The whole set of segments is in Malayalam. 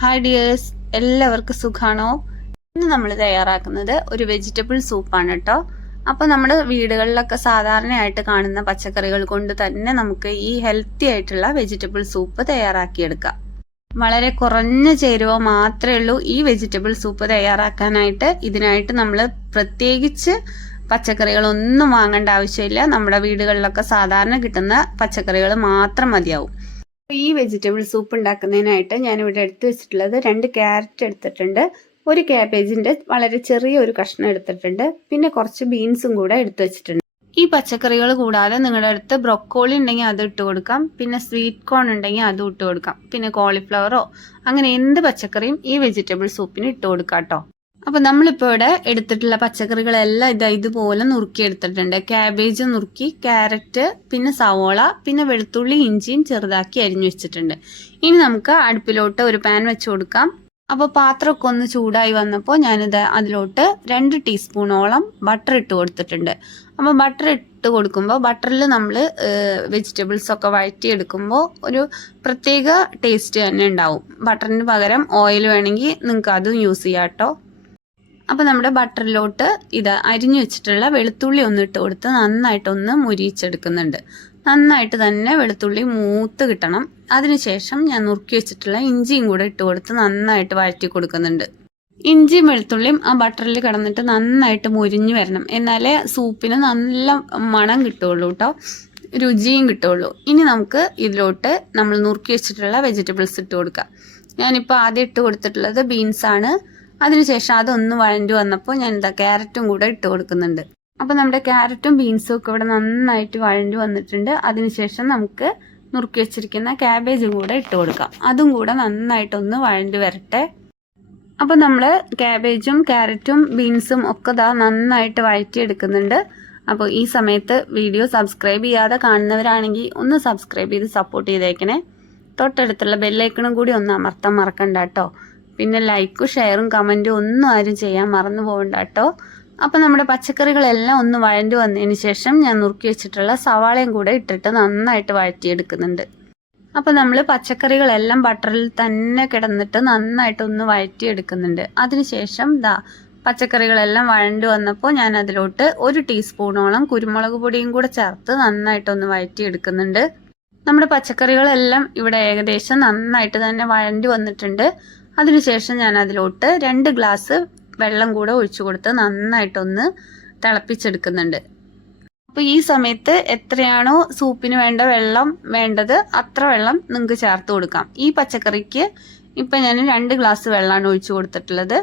ഹായ് ഡിയേഴ്സ് എല്ലാവർക്കും സുഖാണോ? ഇന്ന് നമ്മൾ തയ്യാറാക്കുന്നത് ഒരു വെജിറ്റബിൾ സൂപ്പാണ് കേട്ടോ അപ്പോൾ നമ്മൾ വീടുകളിലൊക്കെ സാധാരണയായിട്ട് കാണുന്ന പച്ചക്കറികൾ കൊണ്ട് തന്നെ നമുക്ക് ഈ ഹെൽത്തി ആയിട്ടുള്ള വെജിറ്റബിൾ സൂപ്പ് തയ്യാറാക്കിയെടുക്കാം. വളരെ കുറഞ്ഞ ചേരുവ മാത്രമേ ഉള്ളൂ ഈ വെജിറ്റബിൾ സൂപ്പ് തയ്യാറാക്കാനായിട്ട്. ഇതിനായിട്ട് നമ്മൾ പ്രത്യേകിച്ച് പച്ചക്കറികളൊന്നും വാങ്ങേണ്ട ആവശ്യമില്ല. നമ്മുടെ വീടുകളിലൊക്കെ സാധാരണ കിട്ടുന്ന പച്ചക്കറികൾ മാത്രം മതിയാവും. ഈ വെജിറ്റബിൾ സൂപ്പ് ഉണ്ടാക്കുന്നതിനായിട്ട് ഞാനിവിടെ എടുത്തു വെച്ചിട്ടുള്ളത് രണ്ട് ക്യാരറ്റ് എടുത്തിട്ടുണ്ട്. ഒരു ക്യാബേജിന്റെ വളരെ ചെറിയ ഒരു കഷ്ണം എടുത്തിട്ടുണ്ട്. പിന്നെ കുറച്ച് ബീൻസും കൂടെ എടുത്തു വെച്ചിട്ടുണ്ട്. ഈ പച്ചക്കറികൾ കൂടാതെ നിങ്ങളുടെ അടുത്ത് ബ്രൊക്കോളി ഉണ്ടെങ്കിൽ അത് ഇട്ട് കൊടുക്കാം. പിന്നെ സ്വീറ്റ് കോൺ ഉണ്ടെങ്കിൽ അതും ഇട്ട് കൊടുക്കാം. പിന്നെ കോളിഫ്ലവറോ അങ്ങനെ എന്ത് പച്ചക്കറിയും ഈ വെജിറ്റബിൾ സൂപ്പിന് ഇട്ട് കൊടുക്കാം കേട്ടോ. അപ്പൊ നമ്മളിപ്പോ ഇവിടെ എടുത്തിട്ടുള്ള പച്ചക്കറികളെല്ലാം ഇതാ ഇതുപോലെ നുറുക്കി എടുത്തിട്ടുണ്ട്. ക്യാബേജ് നുറുക്കി ക്യാരറ്റ് പിന്നെ സവോള പിന്നെ വെളുത്തുള്ളി ഇഞ്ചിയും ചെറുതാക്കി അരിഞ്ഞു വെച്ചിട്ടുണ്ട്. ഇനി നമുക്ക് അടുപ്പിലോട്ട് ഒരു പാൻ വെച്ച് കൊടുക്കാം. അപ്പോൾ പാത്രമൊക്കെ ഒന്ന് ചൂടായി വന്നപ്പോൾ ഞാനിത് അതിലോട്ട് രണ്ട് ടീസ്പൂണോളം ബട്ടർ ഇട്ട് കൊടുത്തിട്ടുണ്ട്. അപ്പോൾ ബട്ടർ ഇട്ട് കൊടുക്കുമ്പോൾ ബട്ടറിൽ നമ്മൾ വെജിറ്റബിൾസ് ഒക്കെ വഴറ്റി എടുക്കുമ്പോൾ ഒരു പ്രത്യേക ടേസ്റ്റ് തന്നെ ഉണ്ടാവും. ബട്ടറിന് പകരം ഓയിൽ വേണമെങ്കിൽ നിങ്ങൾക്ക് അതും യൂസ് ചെയ്യാം കേട്ടോ അപ്പോൾ നമ്മുടെ ബട്ടറിലോട്ട് ഇത് അരിഞ്ഞു വെച്ചിട്ടുള്ള വെളുത്തുള്ളി ഒന്ന് ഇട്ട് കൊടുത്ത് നന്നായിട്ടൊന്ന് മുരിച്ചെടുക്കുന്നുണ്ട് നന്നായിട്ട് തന്നെ വെളുത്തുള്ളി മൂത്ത് കിട്ടണം. അതിനുശേഷം ഞാൻ നുറുക്കി വെച്ചിട്ടുള്ള ഇഞ്ചിയും കൂടെ ഇട്ട് കൊടുത്ത് നന്നായിട്ട് വഴറ്റി കൊടുക്കുന്നുണ്ട്. ഇഞ്ചിയും വെളുത്തുള്ളിയും ആ ബട്ടറിൽ കിടന്നിട്ട് നന്നായിട്ട് മുരിഞ്ഞു വരണം. എന്നാലേ സൂപ്പിന് നല്ല മണം കിട്ടുള്ളൂ കേട്ടോ. രുചിയും കിട്ടുള്ളൂ ഇനി നമുക്ക് ഇതിലോട്ട് നമ്മൾ നുറുക്കി വെച്ചിട്ടുള്ള വെജിറ്റബിൾസ് ഇട്ട് കൊടുക്കാം. ഞാനിപ്പോൾ ആദ്യം ഇട്ട് കൊടുത്തിട്ടുള്ളത് ബീൻസാണ് അതിനുശേഷം അതൊന്ന് വഴണ്ടി വന്നപ്പോൾ ഞാൻ എന്താ ക്യാരറ്റും കൂടെ ഇട്ട് കൊടുക്കുന്നുണ്ട്. അപ്പോൾ നമ്മുടെ ക്യാരറ്റും ബീൻസും ഒക്കെ ഇവിടെ നന്നായിട്ട് വഴണ്ടി വന്നിട്ടുണ്ട്. അതിനുശേഷം നമുക്ക് നുറുക്കി വെച്ചിരിക്കുന്ന ക്യാബേജും കൂടെ ഇട്ട് കൊടുക്കാം. അതും കൂടെ നന്നായിട്ടൊന്ന് വഴണ്ടി വരട്ടെ. അപ്പോൾ നമ്മൾ ക്യാബേജും ക്യാരറ്റും ബീൻസും ഒക്കെ ദാ നന്നായിട്ട് വഴറ്റിയെടുക്കുന്നുണ്ട്. അപ്പോൾ ഈ സമയത്ത് വീഡിയോ സബ്സ്ക്രൈബ് ചെയ്യാതെ കാണുന്നവരാണെങ്കിൽ ഒന്ന് സബ്സ്ക്രൈബ് ചെയ്ത് സപ്പോർട്ട് ചെയ്തേക്കണേ. തൊട്ടടുത്തുള്ള ബെല്ലൈക്കണും കൂടി ഒന്ന് അമർത്താൻ മറക്കണ്ട കേട്ടോ. പിന്നെ ലൈക്കും ഷെയറും കമന്റും ഒന്നും ആരും ചെയ്യാൻ മറന്നു പോകണ്ട കേട്ടോ അപ്പോൾ നമ്മുടെ പച്ചക്കറികളെല്ലാം ഒന്ന് വഴണ്ടി വന്നതിന് ശേഷം ഞാൻ നുറുക്കി വെച്ചിട്ടുള്ള സവാളയും കൂടെ ഇട്ടിട്ട് നന്നായിട്ട് വഴറ്റിയെടുക്കുന്നുണ്ട്. അപ്പോൾ നമ്മൾ പച്ചക്കറികളെല്ലാം ബട്ടറിൽ തന്നെ കിടന്നിട്ട് നന്നായിട്ട് ഒന്ന് വഴറ്റിയെടുക്കുന്നുണ്ട്. അതിനുശേഷം ദാ പച്ചക്കറികളെല്ലാം വഴണ്ടു വന്നപ്പോൾ ഞാൻ അതിലോട്ട് ഒരു ടീസ്പൂണോളം കുരുമുളക് പൊടിയും കൂടെ ചേർത്ത് നന്നായിട്ടൊന്ന് വഴറ്റിയെടുക്കുന്നുണ്ട്. നമ്മുടെ പച്ചക്കറികളെല്ലാം ഇവിടെ ഏകദേശം നന്നായിട്ട് തന്നെ വഴണ്ടി വന്നിട്ടുണ്ട്. അതിനുശേഷം ഞാൻ അതിലോട്ട് രണ്ട് ഗ്ലാസ് വെള്ളം കൂടെ ഒഴിച്ചു കൊടുത്ത് നന്നായിട്ടൊന്ന് തിളപ്പിച്ചെടുക്കുന്നുണ്ട്. അപ്പോൾ ഈ സമയത്ത് എത്രയാണോ സൂപ്പിന് വേണ്ട വെള്ളം വേണ്ടത് അത്ര വെള്ളം നിങ്ങൾക്ക് ചേർത്ത് കൊടുക്കാം. ഈ പച്ചക്കറിക്ക് ഇപ്പം ഞാൻ രണ്ട് ഗ്ലാസ് വെള്ളമാണ് ഒഴിച്ചു കൊടുത്തിട്ടുള്ളത്.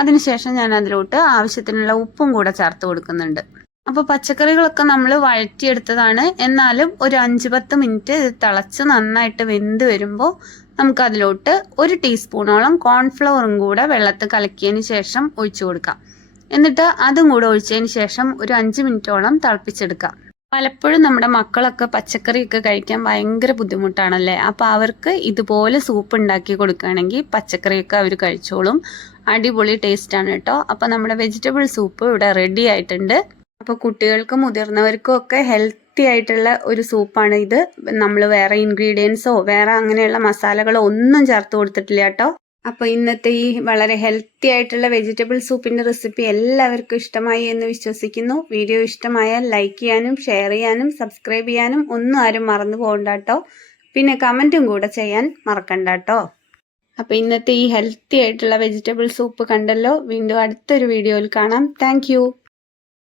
അതിനുശേഷം ഞാൻ അതിലോട്ട് ആവശ്യത്തിനുള്ള ഉപ്പും കൂടെ ചേർത്ത് കൊടുക്കുന്നുണ്ട്. അപ്പോൾ പച്ചക്കറികളൊക്കെ നമ്മൾ വഴറ്റിയെടുത്തതാണ്. എന്നാലും ഒരു അഞ്ച് പത്ത് മിനിറ്റ് തിളച്ച് നന്നായിട്ട് വെന്ത് വരുമ്പോൾ നമുക്ക് അതിലോട്ട് ഒരു ടീസ്പൂണോളം കോൺഫ്ലവറും കൂടെ വെള്ളത്തിൽ കലക്കിയതിന് ശേഷം ഒഴിച്ചു കൊടുക്കാം. എന്നിട്ട് അതും കൂടെ ഒഴിച്ചതിന് ശേഷം ഒരു അഞ്ച് മിനിറ്റോളം തിളപ്പിച്ചെടുക്കാം. പലപ്പോഴും നമ്മുടെ മക്കളൊക്കെ പച്ചക്കറിയൊക്കെ കഴിക്കാൻ ഭയങ്കര ബുദ്ധിമുട്ടാണല്ലേ? അപ്പോൾ അവർക്ക് ഇതുപോലെ സൂപ്പ് ഉണ്ടാക്കി കൊടുക്കുകയാണെങ്കിൽ പച്ചക്കറിയൊക്കെ അവർ കഴിച്ചോളും. അടിപൊളി ടേസ്റ്റ് ആണ് കേട്ടോ. അപ്പോൾ നമ്മുടെ വെജിറ്റബിൾ സൂപ്പ് ഇവിടെ റെഡി ആയിട്ടുണ്ട്. അപ്പോൾ കുട്ടികൾക്കും മുതിർന്നവർക്കും ഒക്കെ ഹെൽത്തി ആയിട്ടുള്ള ഒരു സൂപ്പാണ് ഇത്. നമ്മൾ വേറെ ഇൻഗ്രീഡിയൻസോ വേറെ അങ്ങനെയുള്ള മസാലകളോ ഒന്നും ചേർത്ത് കൊടുത്തിട്ടില്ല കേട്ടോ. അപ്പോൾ ഇന്നത്തെ ഈ വളരെ ഹെൽത്തി ആയിട്ടുള്ള വെജിറ്റബിൾ സൂപ്പിന്റെ റെസിപ്പി എല്ലാവർക്കും ഇഷ്ടമായി എന്ന് വിശ്വസിക്കുന്നു. വീഡിയോ ഇഷ്ടമായാൽ ലൈക്ക് ചെയ്യാനും ഷെയർ ചെയ്യാനും സബ്സ്ക്രൈബ് ചെയ്യാനും ഒന്നും ആരും മറന്നു പോകണ്ട കേട്ടോ. പിന്നെ കമന്റും കൂടെ ചെയ്യാൻ മറക്കണ്ട കേട്ടോ. അപ്പോൾ ഇന്നത്തെ ഈ ഹെൽത്തി ആയിട്ടുള്ള വെജിറ്റബിൾ സൂപ്പ് കണ്ടല്ലോ. വീണ്ടും അടുത്തൊരു വീഡിയോയിൽ കാണാം. താങ്ക്